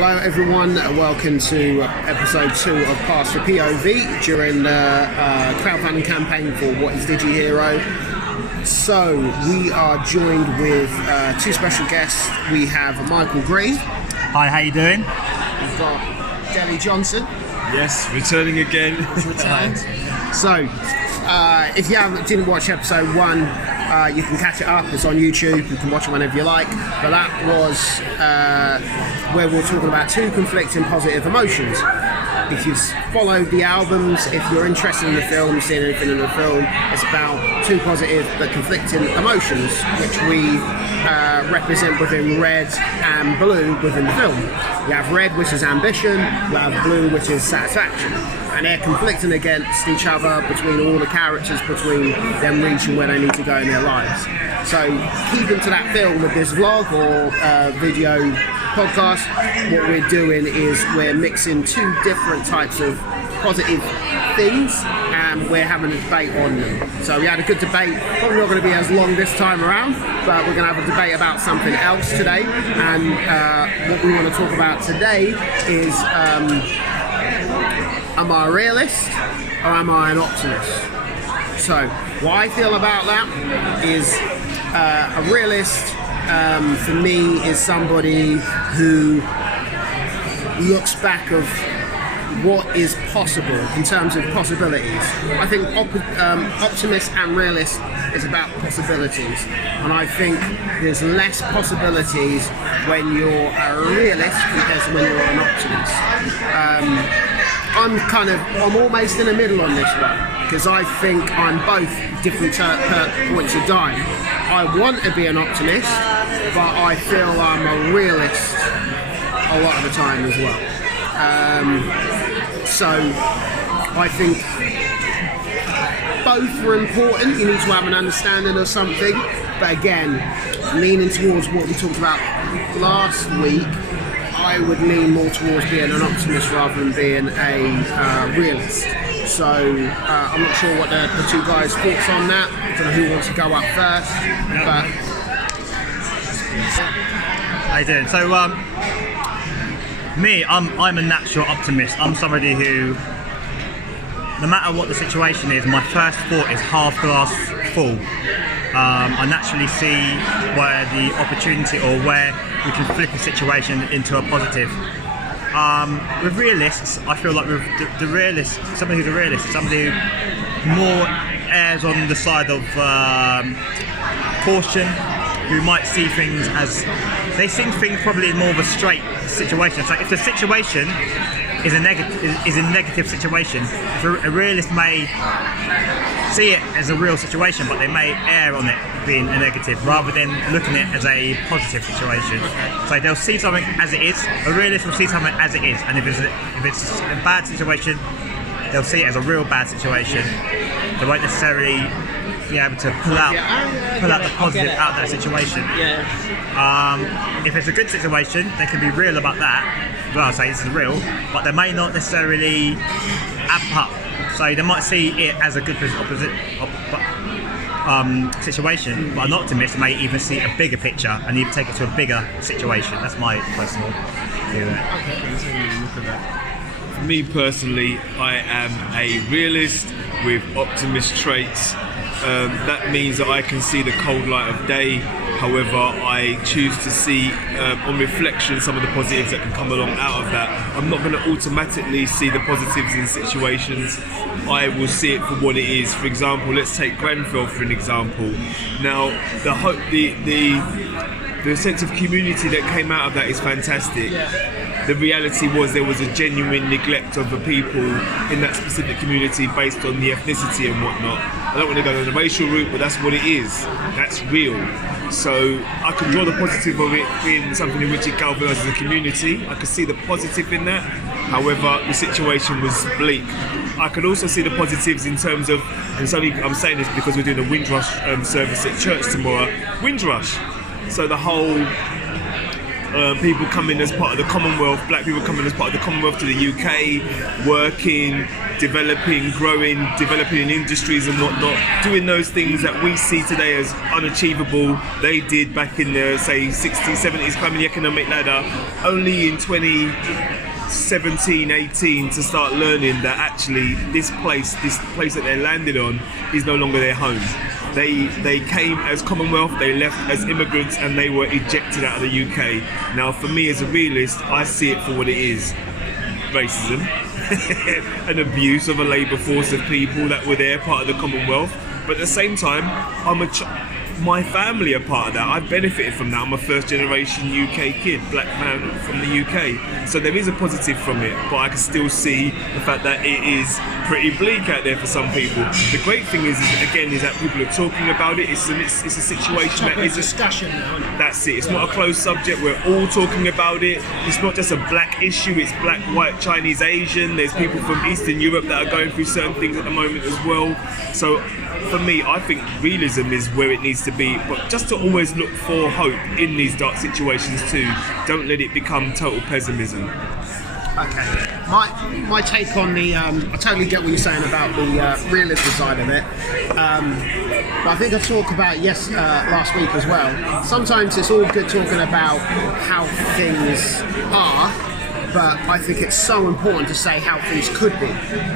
Hello everyone, welcome to episode 2 of Pass the POV during the crowdfunding campaign for What is dIGIHIRO. So we are joined with two special guests. We have Michael Green. Hi, how you doing? We've got Dele Johnson. Yes, returning again. Returned. So if you didn't watch episode 1, you can catch it up. It's on YouTube. You can watch it whenever you like. But that was where we were talking about two conflicting positive emotions. If you've followed the albums, if you're interested in the film, seen anything in the film, it's about two positive but conflicting emotions, which we represent within red and blue within the film. You have red, which is ambition, you have blue, which is satisfaction. And they're conflicting against each other between all the characters, between them reaching where they need to go in their lives. So keeping to that film with this vlog or video podcast, what we're doing is we're mixing two different types of positive things and we're having a debate on them. So we had a good debate, probably not going to be as long this time around, but we're going to have a debate about something else today. And what we want to talk about today is am I a realist or am I an optimist? So what I feel about that is a realist for me is somebody who looks back of what is possible in terms of possibilities. I think optimist and realist is about possibilities, and I think there's less possibilities when you're a realist compared to when you're an optimist. I'm almost in the middle on this one, because I think I'm both different points of time. I want to be an optimist, but I feel I'm a realist a lot of the time as well. So I think both are important. You need to have an understanding of something, but again, leaning towards what we talked about last week, I would lean more towards being an optimist rather than being a realist. So I'm not sure what the two guys' thoughts on that. I don't know who wants to go up first, but How you doing? So me, I'm a natural optimist. I'm somebody who, no matter what the situation is, my first thought is half glass full. I naturally see where the opportunity or where we can flip a situation into a positive. With realists, I feel like with the realist, somebody who's a realist is somebody who more errs on the side of caution, who might see things as, they see things probably in more of a straight situation. So if the situation is a negative situation, a realist may see it as a real situation, but they may err on it being a negative rather than looking at it as a positive situation. So they'll see something as it is. A realist will see something as it is, and if it's a bad situation, they'll see it as a real bad situation. They won't necessarily be able to pull out the positive out of that situation. If it's a good situation, they can be real about that. Well, I'll say this is real, but they may not necessarily amp up. So they might see it as a good situation, but an optimist may even see a bigger picture and even take it to a bigger situation. That's my personal view there. For me personally, I am a realist with optimist traits. That means that I can see the cold light of day. However, I choose to see, on reflection, some of the positives that can come along out of that. I'm not going to automatically see the positives in situations. I will see it for what it is. For example, let's take Grenfell for an example. Now, the sense of community that came out of that is fantastic. The reality was there was a genuine neglect of the people in that specific community based on the ethnicity and whatnot. I don't want to go down the racial route, but that's what it is. That's real. So I can draw the positive of it being something in which it galvanises the community. I could see the positive in that. However, the situation was bleak. I could also see the positives in terms of, and it's only, I'm saying this because we're doing a Windrush service at church tomorrow. Windrush. So the whole people coming as part of the Commonwealth, black people coming as part of the Commonwealth to the UK, working, developing, growing, developing in industries and whatnot, doing those things that we see today as unachievable. They did back in the, say, 60s, 70s, climbing the economic ladder, only in 2017, 18 to start learning that actually this place that they landed on is no longer their home. They came as Commonwealth, they left as immigrants, and they were ejected out of the UK. Now, for me as a realist, I see it for what it is: racism, an abuse of a labour force of people that were there, part of the Commonwealth. But at the same time, my family are part of that. I've benefited from that. I'm a first generation UK kid, black man from the UK. So there is a positive from it, but I can still see the fact that it is pretty bleak out there for some people. The great thing is that people are talking about it. It's a situation that is a discussion now, isn't it? That's it. It's not a closed subject. We're all talking about it. It's not just a black issue. It's black, white, Chinese, Asian. There's people from Eastern Europe that are going through certain things at the moment as well. So for me, I think realism is where it needs to be, but just to always look for hope in these dark situations too. Don't let it become total pessimism. Okay. My take on the, I totally get what you're saying about the realism side of it. But I think I talked about last week as well. Sometimes it's all good talking about how things are, but I think it's so important to say how things could be.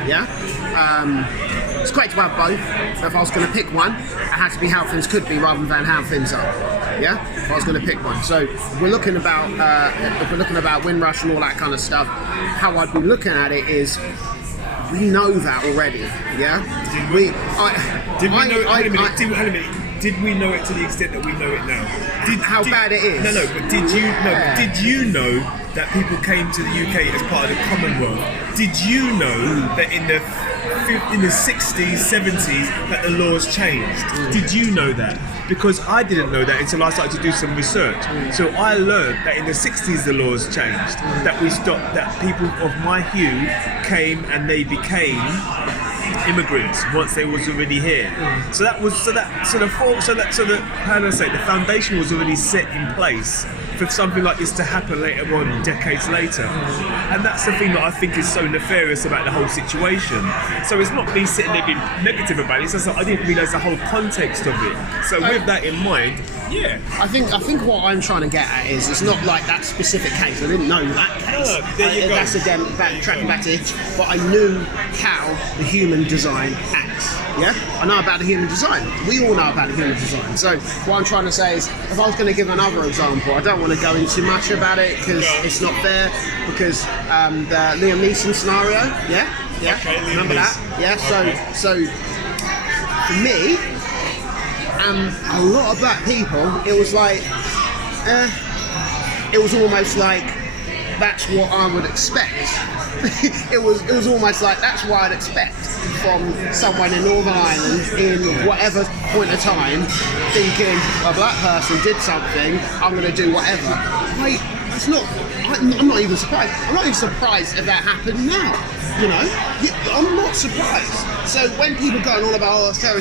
Yeah. It's great to have both. So if I was going to pick one, it had to be how things could be rather than how things are. Yeah. If I was going to pick one, so if we're looking about Windrush and all that kind of stuff, how I'd be looking at it is, we know that already. Yeah. Did we know it to the extent that we know it now? How bad it is? No, but did you know that people came to the UK as part of the Commonwealth? Did you know that in the 60s, 70s that the laws changed? Did you know that? Because I didn't know that until I started to do some research. So I learned that in the 60s the laws changed, that people of my hue came and they became immigrants once they was already here. So the foundation was already set in place for something like this to happen later on, decades later. And that's the thing that I think is so nefarious about the whole situation. So it's not me sitting there being negative about it, it's just that I didn't realise the whole context of it. So with that in mind, yeah. I think what I'm trying to get at is, it's not like that specific case. I didn't know that case. No, there you go. That's again tracking back to it. But I knew how the human design acts. Yeah, I know about the human design. We all know about the human design. So what I'm trying to say is, if I was going to give another example, I don't want to go into too much about it because it's not fair. Because the Liam Neeson scenario, yeah, okay, remember that? Yeah. Okay. So for me, a lot of black people, it was like, it was almost like that's what I would expect. it was almost like that's what I'd expect from someone in Northern Ireland in whatever point of time, thinking a black person did something, I'm going to do whatever. Like, it's not. I'm not even surprised. I'm not even surprised if that happened now. You know, I'm not surprised. So when people going on about that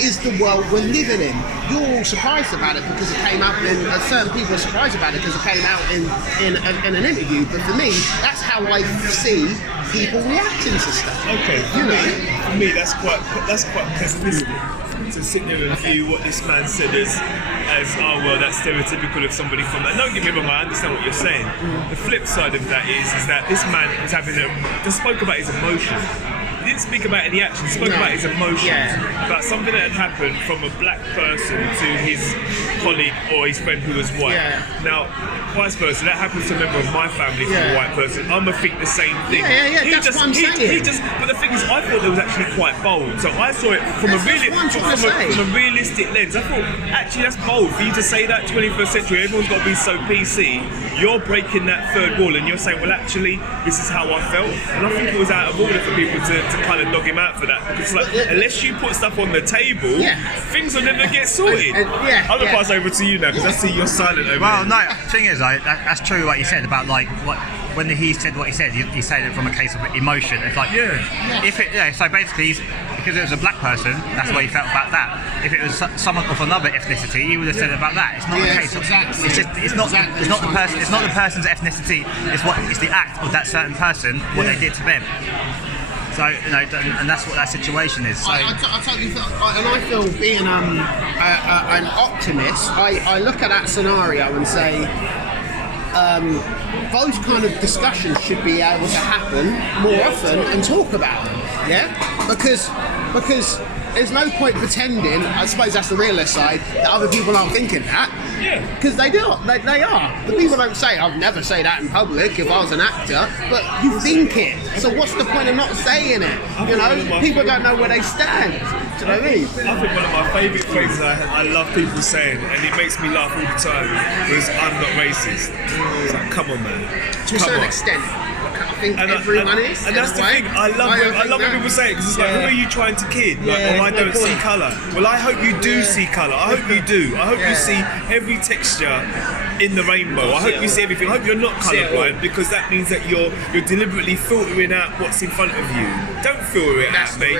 is the world we're living in. You're all surprised about it because it came out, and certain people are surprised about it because it came out in an interview. But for me, that's how I see people reacting to stuff. Okay, for me, that's quite pessimistic. To sit there and view what this man said as oh well, that's stereotypical of somebody from that. Don't get me wrong, I understand what you're saying. The flip side of that is that this man is just spoke about his emotion. He didn't speak about any action, he spoke about his emotions, about something that had happened from a black person to his colleague or his friend who was white. Now, vice versa, that happens to a member of my family from a white person. I'm gonna think the same thing. That's what I'm saying. But the thing is, I thought it was actually quite bold. So I saw it from a realistic lens. I thought, actually, that's bold for you to say that 21st century. Everyone's got to be so PC. You're breaking that third wall, and you're saying, well, actually, this is how I felt. And I think it was out of order for people to kind of dog him out for that, because like, unless you put stuff on the table, things will never get sorted. I'm gonna pass over to you now because I see you're silent over Well, no, the thing is, that's true what you said about like when he said what he said, he said it from a case of emotion. It's like, so basically, because it was a black person, that's the way he felt about that. If it was someone of another ethnicity, he would have said about that. It's not the case. Exactly. It's not the person. It's not the person's ethnicity. It's the act of that certain person, what they did to them. So, and that's what that situation is. So, I totally feel, and I feel being an optimist, I look at that scenario and say, those kind of discussions should be able to happen more often and talk about them, because there's no point pretending, I suppose that's the realist side, that other people aren't thinking that. Because they do. They are. The people don't say, I'd never say that in public if I was an actor, but you think it. So what's the point of not saying it? People don't know where they stand. Do you know what I mean? I think one of my favourite phrases I love people saying, and it makes me laugh all the time, is I'm not racist. It's like, come on, man. To a certain extent. I think everyone is. And that's the thing. I love when people say it, because it's like, who are you trying to kid? Like, I don't see colour. Well, I hope you do see colour. I hope you do. I hope you see every texture in the rainbow. I hope you see everything. I hope you're not colourblind, because that means that you're deliberately filtering out what's in front of you. Don't filter it out, mate.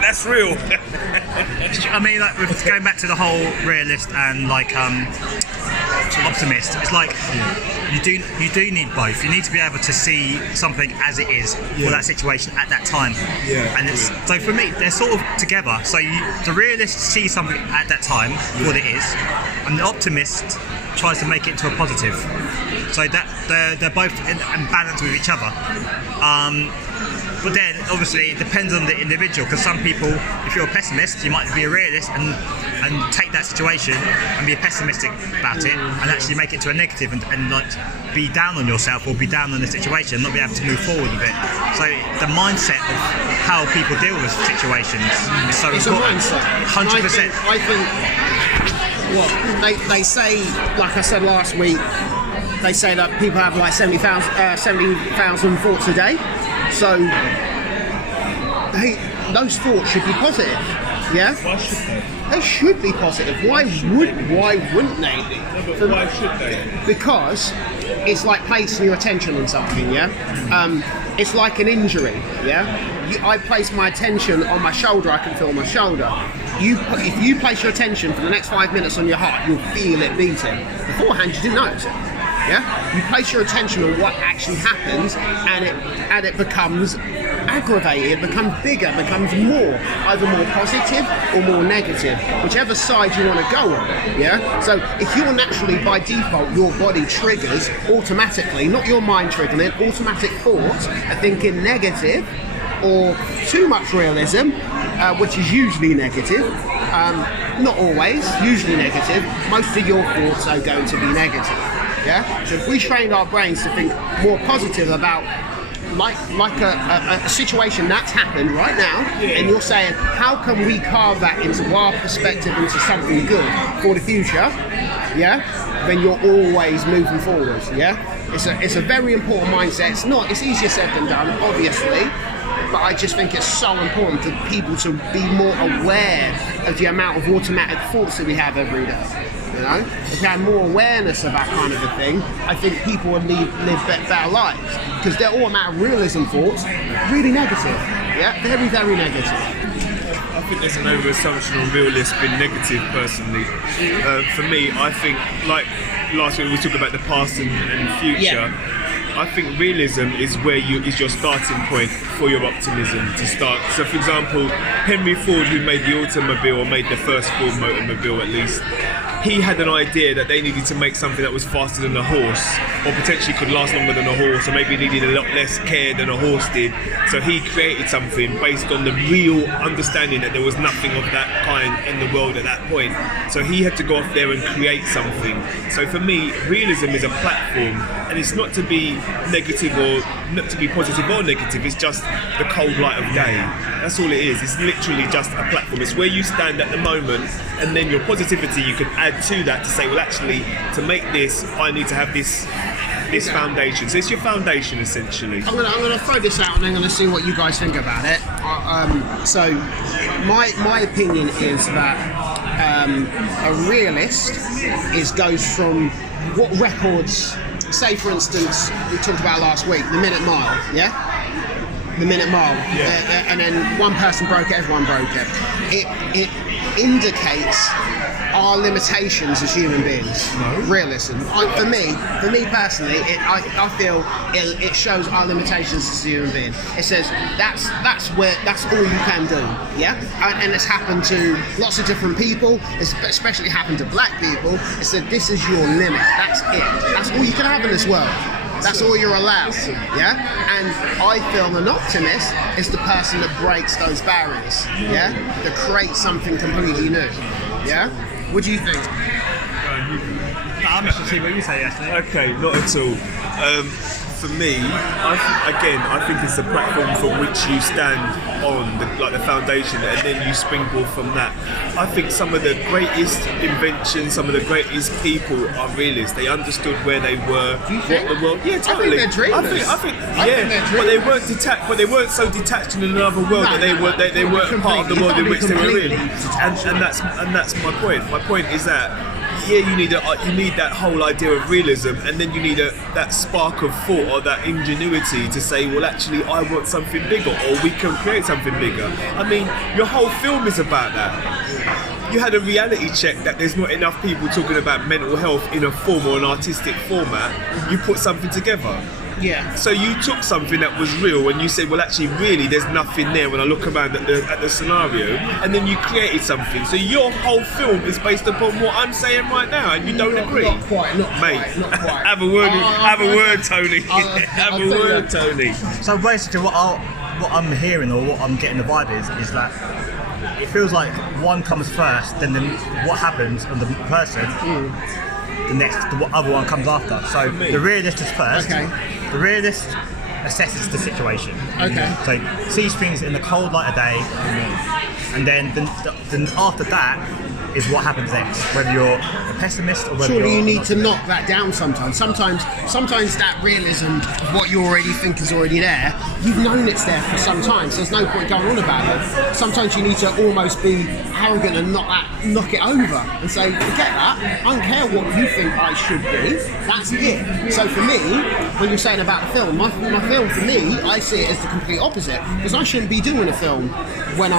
That's real. I mean, like, going back to the whole realist and optimist, it's like you do need both. You need to be able to see something as it is for that situation at that time. And so for me, they're sort of together. So the realist sees something at that time for what it is, and the optimist tries to make it into a positive. So that they're both in balance with each other. But then, obviously, it depends on the individual, because some people, if you're a pessimist, you might be a realist and take that situation and be pessimistic about it and actually make it to a negative and like be down on yourself or be down on the situation and not be able to move forward with it. So the mindset of how people deal with situations is so important. It's a mindset. 100%. I think they say, like I said last week, they say that people have like 70,000 thoughts a day. So those thoughts should be positive, Why should they? They should be positive. Why wouldn't they be? Why should they? Because it's like placing your attention on something, it's like an injury, I place my attention on my shoulder, I can feel my shoulder. If you place your attention for the next 5 minutes on your heart, you'll feel it beating. Beforehand, you didn't notice it. You place your attention on what actually happens, and it becomes aggravated, becomes bigger, becomes more, either more positive or more negative, whichever side you want to go on. So if you're naturally, by default, your body triggers automatically, not your mind triggering it, automatic thoughts are thinking negative or too much realism, which is usually negative. Not always, usually negative. Most of your thoughts are going to be negative. So if we trained our brains to think more positive about like a situation that's happened right now, and you're saying, how can we carve that into our perspective into something good for the future? Then you're always moving forwards. It's a very important mindset. It's easier said than done, obviously, but I just think it's so important for people to be more aware of the amount of automatic thoughts that we have every day. If we had more awareness of that kind of a thing, I think people would live better lives, because their automatic realism thoughts really negative. Very, very negative. I think there's an over-assumption on realists being negative, personally. For me, I think, like last week we talked about the past and future, I think realism is is your starting point for your optimism to start. So, for example, Henry Ford, who made the automobile, or made the first Ford automobile at least, he had an idea that they needed to make something that was faster than a horse, or potentially could last longer than a horse, or maybe needed a lot less care than a horse did. So he created something based on the real understanding that there was nothing of that kind in the world at that point. So he had to go off there and create something. So for me, realism is a platform, and it's not to be negative or not to be positive or negative, it's just the cold light of day. That's all it is. It's literally just a platform. It's where you stand at the moment, and then your positivity you can add to that to say, well, actually, to make this, I need to have this foundation. So it's your foundation, essentially. I'm gonna throw this out, and I'm gonna see what you guys think about it. So my opinion is that a realist goes from what records. Say, for instance, we talked about last week, the minute mile, the minute mile, and then one person broke it, everyone broke it. It indicates our limitations as human beings. Realism. For me personally, I feel it shows our limitations as a human being. It says that's all you can do. Yeah, and it's happened to lots of different people. It's especially happened to black people. It said this is your limit. That's it. That's all you can have in this world. That's all you're allowed, yeah? And I feel an optimist is the person that breaks those barriers, yeah? That creates something completely new, yeah? What do you think? I'm interested to see what you say, actually. Okay, not at all. For me, I think it's the platform from which you stand on, the foundation, and then you springboard from that. I think some of the greatest inventions, some of the greatest people are realists. They understood where they were, what the world. Yeah, totally. I think they're dreamers. I think but they weren't detached. But they weren't so detached in another world that they weren't part of the world in which they were in. And that's my point. My point is that. Yeah, you need that whole idea of realism, and then you need that spark of thought or that ingenuity to say, well, actually, I want something bigger, or we can create something bigger. I mean, your whole film is about that. You had a reality check that there's not enough people talking about mental health in a form or an artistic format. You put something together. Yeah. So you took something that was real and you said, well, actually, really, there's nothing there when I look around at the scenario, and then you created something. So your whole film is based upon what I'm saying right now, and you don't agree. Not quite, mate. Have a word, Tony. Have a word, Tony. So basically, what I'm hearing or what I'm getting the vibe is that it feels like one comes first, then what happens on the person. The other one comes after. So the realist is first. Okay. The realist assesses the situation. Okay. So sees things in the cold light of day, and then after that is what happens next. Whether you're a pessimist or whether surely you're you need to knock that down sometimes. Sometimes that realism of what you already think is already there, you've known it's there for some time, so there's no point going on about it. Sometimes you need to almost be arrogant and knock it over and say, forget that, I don't care what you think I should be, that's it. So for me, when you're saying about the film, my film for me, I see it as the complete opposite, because I shouldn't be doing a film but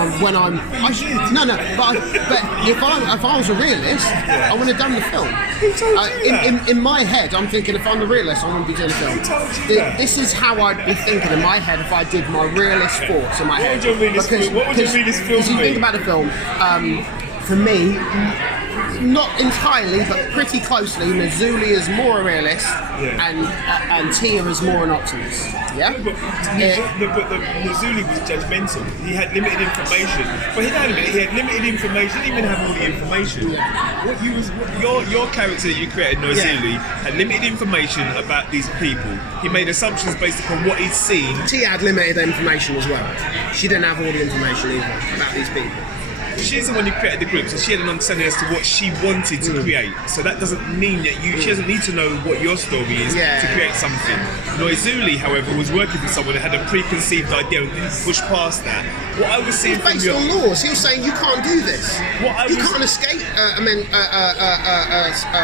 if I was a realist, I would have done the film. In my head, I'm thinking if I'm the realist, I wouldn't be doing the film. This is how I'd be thinking in my head if I did my realist thoughts in my head. What would your realist film be? If you think about the film, for me, not entirely, but pretty closely, Mazzuli is more a realist, and Tia is more an optimist. Yeah? But Mazzuli was judgmental. He had limited information. But he had limited information. He didn't even have all the information. Your character that you created, Mazzuli, had limited information about these people. He made assumptions based upon what he'd seen. Tia had limited information as well. She didn't have all the information either about these people. She's the one who created the group, so she had an understanding as to what she wanted to create. So that doesn't mean that she doesn't need to know what your story is to create something. Noizuli, however, was working with someone that had a preconceived idea and didn't push past that. What I was seeing based on laws, he was saying you can't do this. You can't escape a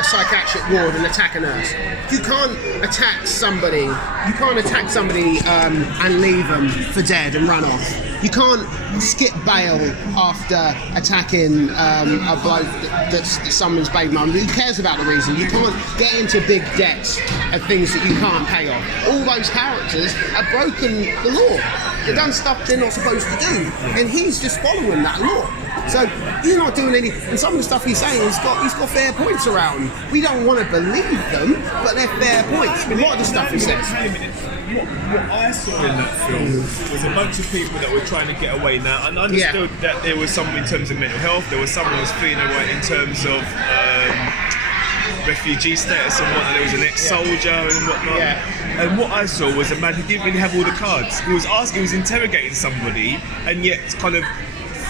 psychiatric ward and attack a nurse. You can't attack somebody. You can't attack somebody and leave them for dead and run off. You can't skip bail after attacking a bloke that's someone's baby mum. Who cares about the reason? You can't get into big debts of things that you can't pay off. All those characters have broken the law. They've done stuff they're not supposed to do, and he's just following that law. So he's not doing any. And some of the stuff he's saying, he's got fair points around. We don't want to believe them, but they're fair points. A lot of the stuff he says. What I saw in that film was a bunch of people that were trying to get away now, and I understood that there was some in terms of mental health, there was someone who was feeling away in terms of refugee status and whatnot, there was an ex-soldier and whatnot. And what I saw was a man who didn't really have all the cards. He was interrogating somebody and yet kind of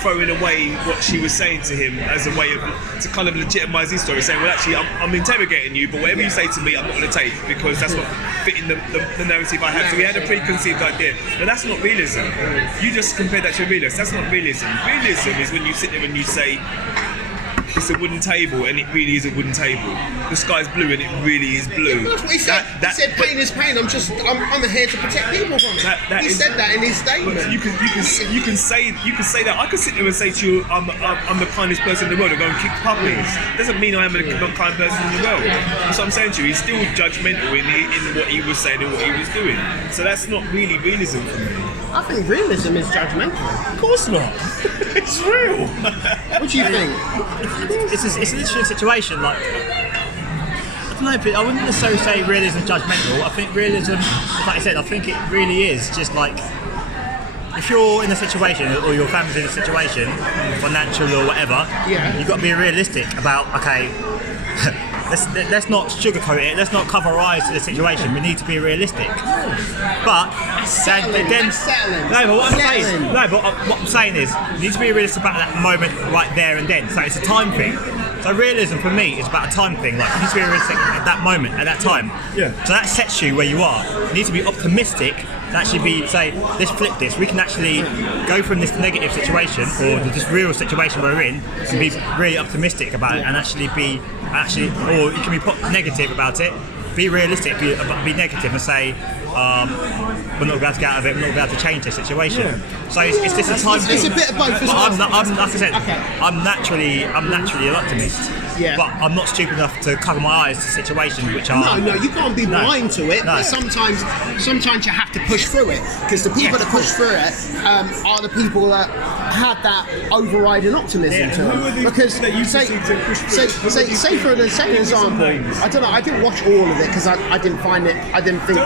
throwing away what she was saying to him as a way to kind of legitimise his story, saying, well, actually, I'm interrogating you, but whatever you say to me, I'm not going to take, because that's not fitting the narrative I have. So he had a preconceived idea. But that's not realism. You just compared that to a realist. That's not realism. Realism is when you sit there and you say, it's a wooden table, and it really is a wooden table. The sky's blue, and it really is blue. That's what he said. He said pain is pain. I'm here to protect people from it. He said that in his statement. You can say that. I could sit there and say to you, I'm the kindest person in the world. I go and kick puppies. Doesn't mean I am a kind person in the world. That's what I'm saying to you. He's still judgmental in what he was saying and what he was doing. So that's not really realism for me. I think realism is judgmental. Of course not. It's real. What do you think? It's an interesting situation. Like, I don't know, I wouldn't necessarily say realism is judgmental. I think realism, like I said, I think it really is just like, if you're in a situation or your family's in a situation, financial or whatever, you've got to be realistic about, okay, let's not sugarcoat it, let's not cover our eyes to the situation, we need to be realistic. But what I'm saying is, you need to be realistic about that moment right there and then. So it's a time thing. So realism for me is about a time thing. Like, you need to be realistic at that moment, at that time. Yeah. So that sets you where you are. You need to be optimistic. To actually say, let's flip this. We can actually go from this negative situation or this real situation we're in and be really optimistic about it, and or you can be negative about it. Be realistic, be negative, and say, we're not going to be able to get out of it. We're not going to be able to change the situation. Yeah. So it's just a time. It's a bit of both. Like I said, I'm naturally an optimist. Yeah. But I'm not stupid enough to cover my eyes to situations which are... No, you can't be blind to it. No. But sometimes you have to push through it, because the people that push through it are the people that have that overriding optimism to them. Because say for an example, I don't know, I didn't watch all of it because I didn't think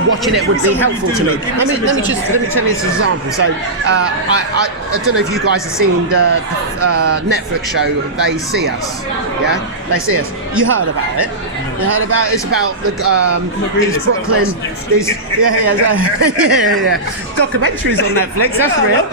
watching it would be helpful to me. Let me tell you this example. So I don't know if you guys have seen the Netflix show They See Us. Yeah? They See Us. You heard about it? You heard about it? It's about these Brooklyn, documentaries on Netflix. That's real.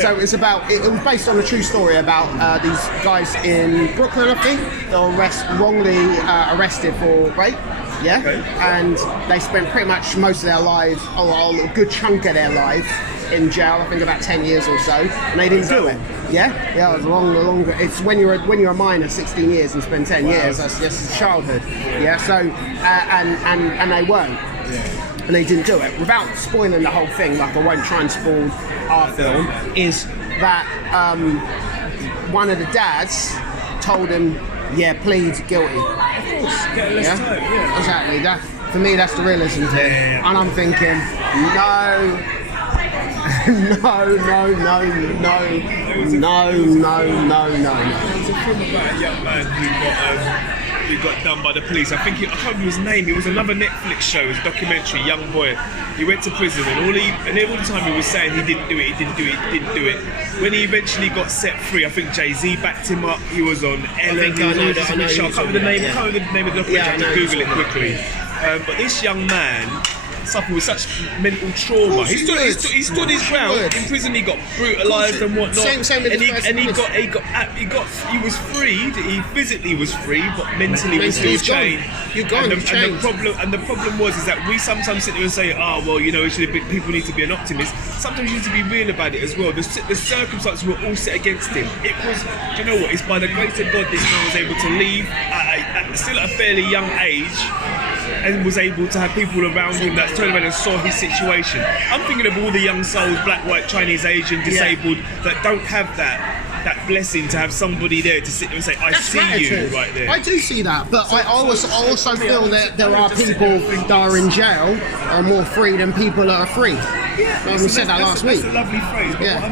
So it's about. It was based on a true story about these guys in Brooklyn, I think. They were wrongly arrested for rape. Yeah, okay. And they spent pretty much most of their lives, a good chunk of their life, in jail. I think about 10 years or so, and they didn't do it. Yeah, it was longer. It's when you're a minor, 16 years, and spend 10 years. That's just childhood. Yeah, so and they weren't. Yeah. And they didn't do it. Without spoiling the whole thing, like I won't try and spoil our film, is that one of the dads told him, plead guilty. Of course, get less time. Yeah, exactly. For me, that's the realism thing. Yeah. And I'm thinking, no. No. There was a film about a young man who got done by the police. I can't remember his name. It was another Netflix show. It was a documentary. Young boy. He went to prison, and all the time he was saying he didn't do it. When he eventually got set free, I think Jay-Z backed him up. He was on Ellen. I can't remember the name of the documentary. I had to Google it quickly. But this young man suffered with such mental trauma. He stood his ground. In prison, he got brutalised and whatnot. He was freed. He physically was free, but mentally was still chained. And the problem was that we sometimes sit there and say, people need to be an optimist. Sometimes you need to be real about it as well. The circumstances were all set against him. It was, do you know what? It's by the grace of God this man was able to leave still at a fairly young age, and was able to have people around him that turned around and saw his situation. I'm thinking of all the young souls, black, white, Chinese, Asian, disabled, that don't have that blessing to have somebody there to sit there and say, I see you right there. I do see that, but I also feel that there are people that are in jail are more free than people that are free. Yeah, we said that last week. That's a lovely phrase, but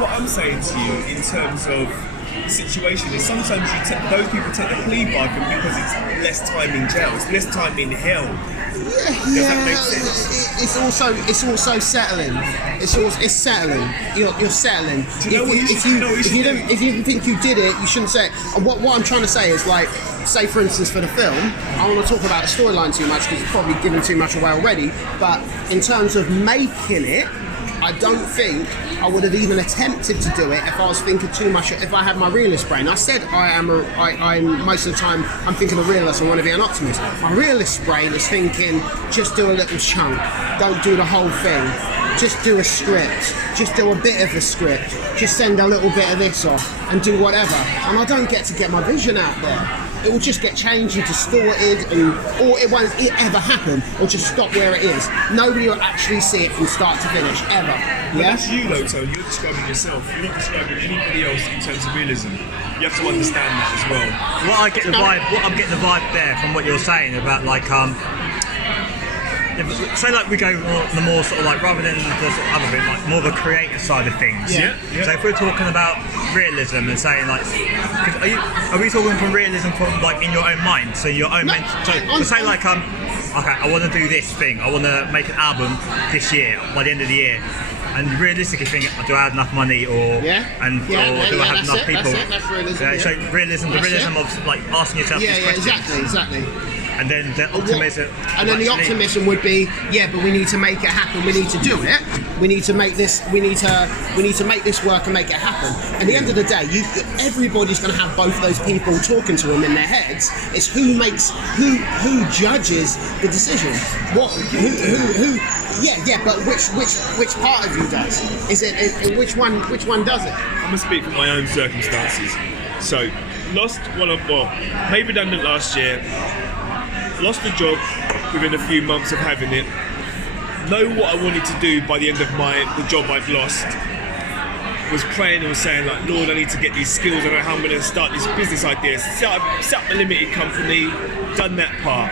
what I'm saying to you in terms of the situation is sometimes those people take the plea bargain because it's less time in jail, it's less time in hell. Does that make sense? It's also settling. It's settling. You're settling. If you think you did it, you shouldn't say it. And what I'm trying to say is, like, say for instance for the film, I don't want to talk about the storyline too much because it's probably given too much away already. But in terms of making it, I don't think I would have even attempted to do it if I was thinking too much. If I had my realist brain, I said I'm most of the time I'm thinking a realist. I want to be an optimist. My realist brain is thinking just do a little chunk, don't do the whole thing. just do a script, just do a bit of a script, just send a little bit of this off and do whatever. And I don't get to get my vision out there. It will just get changed and distorted, or it won't ever happen, or just stop where it is. Nobody will actually see it from start to finish, ever. But Yeah? that's you though, Tony. You're describing yourself. You're not describing anybody else in terms of realism. You have to understand that as well. What I'm getting the vibe there from what you're saying about like say like we go the more sort of like rather than the sort of other bit like more of the creative side of things. Yeah. So if we're talking about realism and saying like, are we talking from realism from like in your own mind? So your own mental. So say like okay, I want to do this thing. I want to make an album this year by the end of the year. And realistically think, do I have enough money or or do I have enough people? That's realism. So realism, the realism of like asking yourself these questions. Exactly. And then the optimism. And then the optimism would be, but we need to make it happen. We need to do it. We need to make this. We need to make this work and make it happen. At the end of the day, everybody's going to have both those people talking to them in their heads. It's who judges the decision. But which part of you does? Is it which one does it? I'm gonna speak from my own circumstances. So, lost made redundant last year. Lost the job within a few months of having it. Know what I wanted to do by the end of the job I've lost. Was praying and was saying like, Lord, I need to get these skills. I know how I'm going to start this business idea. Set up a limited company. Done that part.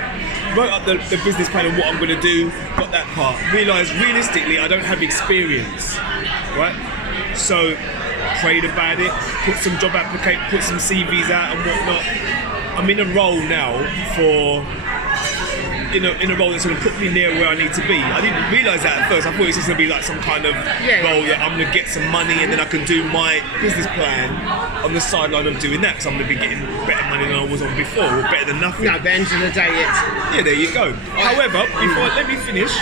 Wrote up the business plan of what I'm going to do. Got that part. Realised realistically I don't have experience. Right? So prayed about it. Put some CVs out and whatnot. I'm in a role now in a role that's going to put me near where I need to be. I didn't realise that at first. I thought it was just going to be like some kind of role. I'm going to get some money and then I can do my business plan on the sideline of doing that because I'm going to be getting better money than I was on before, or better than nothing. No, at the end of the day, yeah, there you go. However, let me finish.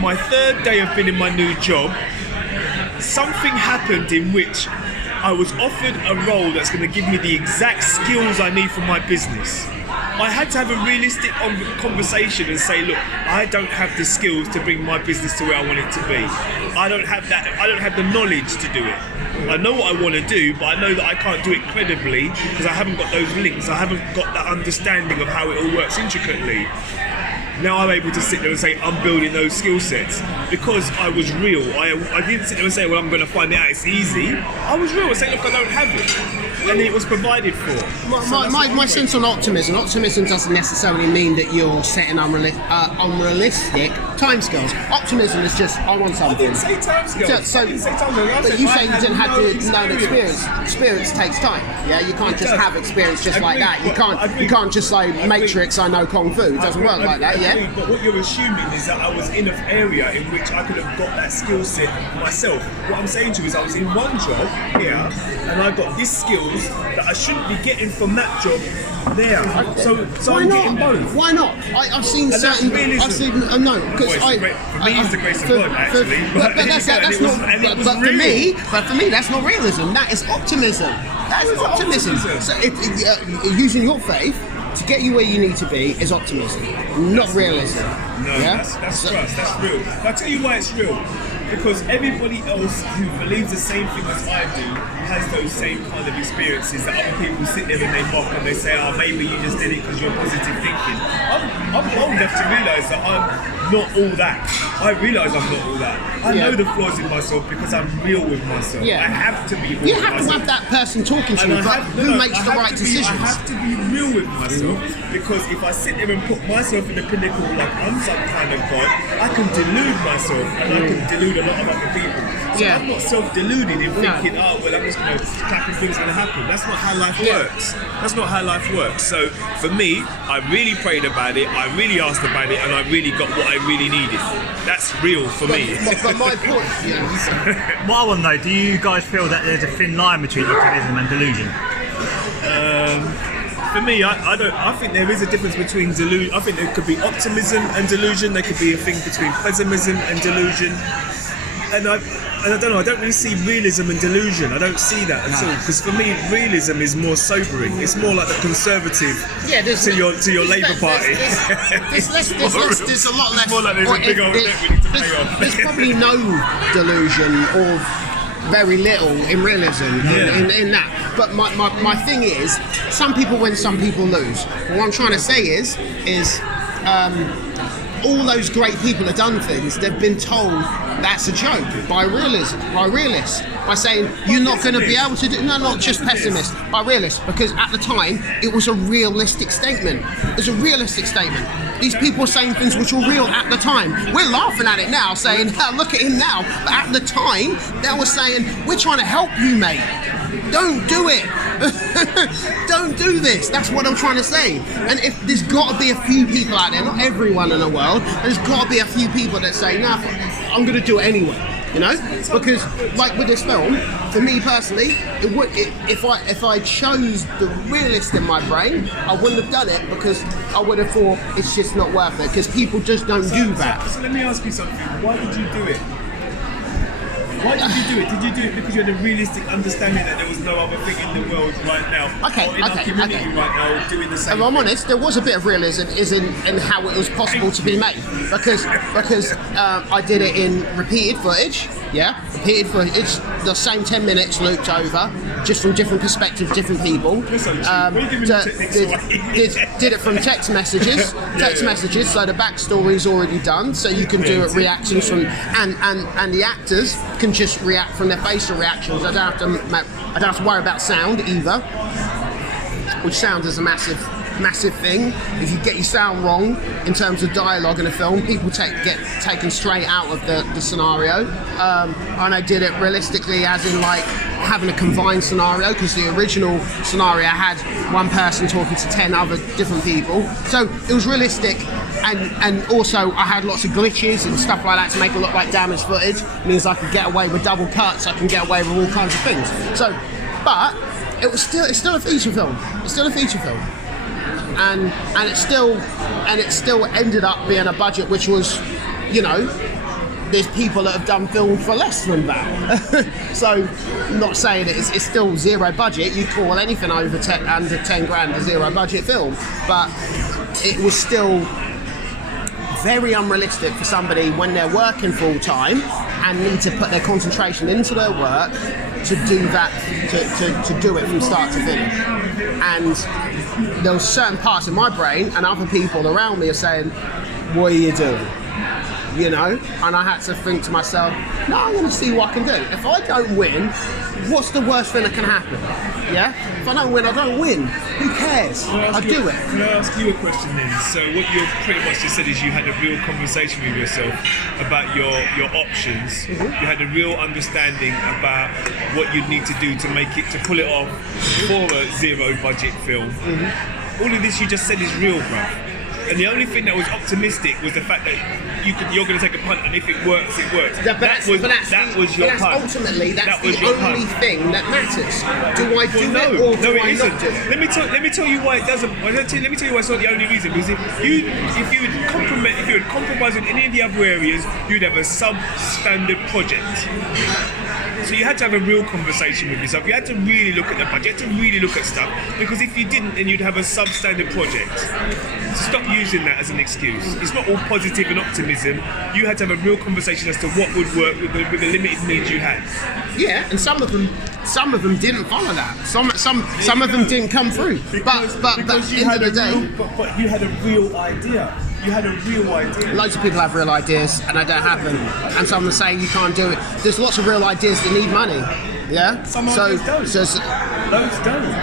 My third day of being in my new job, something happened in which I was offered a role that's going to give me the exact skills I need for my business. I had to have a realistic conversation and say, look, I don't have the skills to bring my business to where I want it to be. I don't have the knowledge to do it. I know what I want to do, but I know that I can't do it credibly because I haven't got those links. I haven't got that understanding of how it all works intricately. Now I'm able to sit there and say, I'm building those skill sets because I was real. I didn't sit there and say, well, I'm going to find it out, it's easy. I was real and say, look, I don't have it. And it was provided for. My sense on optimism doesn't necessarily mean that you're setting unrealistic timescales. Optimism is just, I want something. I didn't say timescales. But you say you didn't have to know experience. Experience takes time. Yeah, you can't just have experience just like that. You can't just say Matrix, I know Kung Fu. It doesn't work like that. Yeah. But what you're assuming is that I was in an area in which I could have got that skill set myself. What I'm saying to you is I was in one job here and I got these skills that I shouldn't be getting from that job there. So why I'm not? getting both. Why not? I've seen And certain. that's I've seen no because for me it's the grace of God actually. But that's not. But for me that's not realism. That is optimism. That is optimism. So using your faith to get you where you need to be is optimism, not realism. No, that's trust. That's real. I'll tell you why it's real. Because everybody else who believes the same thing as I do has those same kind of experiences that other people sit there and they mock and they say, oh, maybe you just did it because you're positive thinking. I'm old enough to realise that I'm not all that. I realise I'm not all that. I know the flaws in myself because I'm real with myself. Yeah. I have to be real You have to have that person talking to you, but who makes the right decisions? I have to be real with myself because if I sit there and put myself in the pinnacle like I'm some kind of God, I can delude myself and I can delude a lot of other people. So I'm not self-deluded in thinking, oh, well, I'm just going to happy things going to happen. That's not how life works. That's not how life works. So for me, I really prayed about it, I really asked about it, and I really got what I really needed. That's real for me. But my point, What I want to know, do you guys feel that there's a thin line between optimism and delusion? For me, I think there is a difference between delusion. I think there could be optimism and delusion. There could be a thing between pessimism and delusion. And I don't know. I don't really see realism and delusion. I don't see that at all. Because for me, realism is more sobering. It's more like the conservative to your Labour Party. There's a lot less. More like there's a big old debt we need to pay off. There's probably no delusion or very little in realism in that. But my thing is, some people win, some people lose. What I'm trying to say is all those great people have done things, they've been told that's a joke by realists, by saying you're not going to be able to do, no, not just pessimist, by realists, because at the time it was a realistic statement. It was a realistic statement. These people were saying things which were real at the time. We're laughing at it now, saying, look at him now. But at the time, they were saying, we're trying to help you, mate. Don't do it. Don't do this. That's what I'm trying to say. And if there's got to be a few people out there, not everyone in the world, there's got to be a few people that say, nah, I'm going to do it anyway. You know, because like with this film, for me personally, if I chose the realist in my brain, I wouldn't have done it, because I would have thought it's just not worth it, because people just don't do that. So let me ask you something. Why did you do it? Why did you do it? Did you do it because you had a realistic understanding that there was no other thing in the world right now, or in our community right now doing the same If I'm honest, there was a bit of realism in how it was possible to be made, because I did it in repeated footage, the same 10 minutes looped over, just from different perspectives, different people. Did it from text messages, so the backstory's already done, so you can do reactions from, and the actors can just react from their facial reactions. I don't have to worry about sound either, which sound is a massive thing. If you get your sound wrong in terms of dialogue in a film, people get taken straight out of the scenario. And I did it realistically, as in like having a combined scenario, because the original scenario had one person talking to 10 other different people. So it was realistic, and also I had lots of glitches and stuff like that to make it look like damaged footage. It means I could get away with double cuts, I can get away with all kinds of things. So, but it's still a feature film. It's still a feature film. And it still ended up being a budget which was, you know, there's people that have done film for less than that. So, I'm not saying it's still zero budget. You call anything under 10 grand a zero budget film, but it was still very unrealistic for somebody when they're working full time and need to put their concentration into their work to do that, to do it from start to finish. And there were certain parts of my brain and other people around me are saying, what are you doing? You know, and I had to think to myself, no, I'm going to see what I can do. If I don't win, what's the worst thing that can happen? Yeah? If I don't win, I don't win. Who cares? I do it. Can I ask you a question then? So what you pretty much just said is you had a real conversation with yourself about your options. Mm-hmm. You had a real understanding about what you'd need to do to make it, to pull it off for a zero budget film. Mm-hmm. All of this you just said is real, bruv. And the only thing that was optimistic was the fact that you're going to take a punt, and if it works, it works. Ultimately, that's the only thing that matters. Do I do it or do I not do it? Let me tell you why it doesn't. Let me tell you why it's not the only reason. Because if you would compromise in any of the other areas, you'd have a substandard project. So you had to have a real conversation with yourself. You had to really look at the budget. You had to really look at stuff. Because if you didn't, then you'd have a substandard project. So stop using that as an excuse. It's not all positive and optimism. You had to have a real conversation as to what would work with the limited means you had. Yeah, and some of them didn't follow that. Some of them didn't come through. But at the end of the day, but you had a real idea. You had a real idea. Loads of people have real ideas and they don't happen. And some are saying you can't do it. There's lots of real ideas that need money. Yeah? Some ideas don't. Those don't.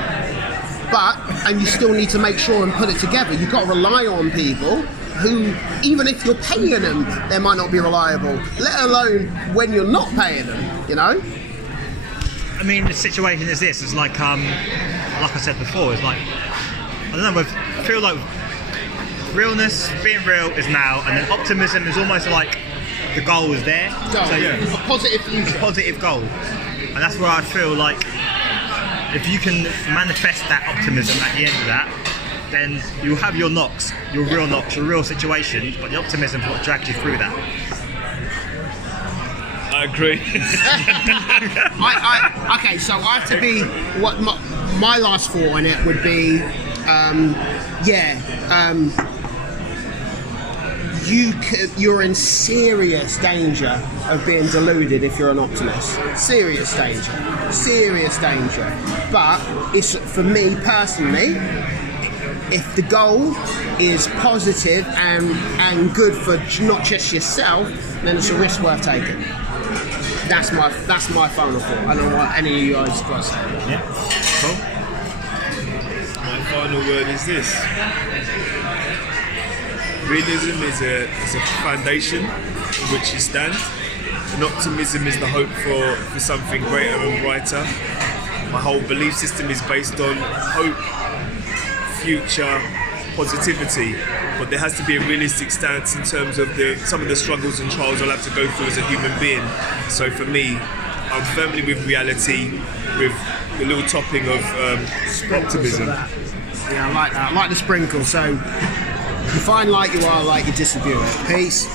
But, and you still need to make sure and put it together. You've got to rely on people who, even if you're paying them, they might not be reliable. Let alone when you're not paying them, you know? I mean, the situation is this. It's like I said before, it's like, I don't know, I feel like realness, being real is now, and then optimism is almost like the goal is there. A positive future. A positive goal. And that's where I feel like if you can manifest that optimism at the end of that, then you'll have your knocks, your real situations, but the optimism is what drags you through that. I agree. Okay, so I have to be what my last thought on it would be. You're in serious danger of being deluded if you're an optimist. Serious danger. But it's, for me personally, if the goal is positive and good for not just yourself, then it's a risk worth taking. That's my final thought. I don't know what any of you guys got to say about that. Yeah, cool. My final word is this. Realism is a foundation on which you stand, and optimism is the hope for something greater and brighter. My whole belief system is based on hope, future, positivity, but there has to be a realistic stance in terms of some of the struggles and trials I'll have to go through as a human being. So for me, I'm firmly with reality, with a little topping of optimism. Yeah, I like that. I like the sprinkle. So you find like you are, like you distribute it. Peace.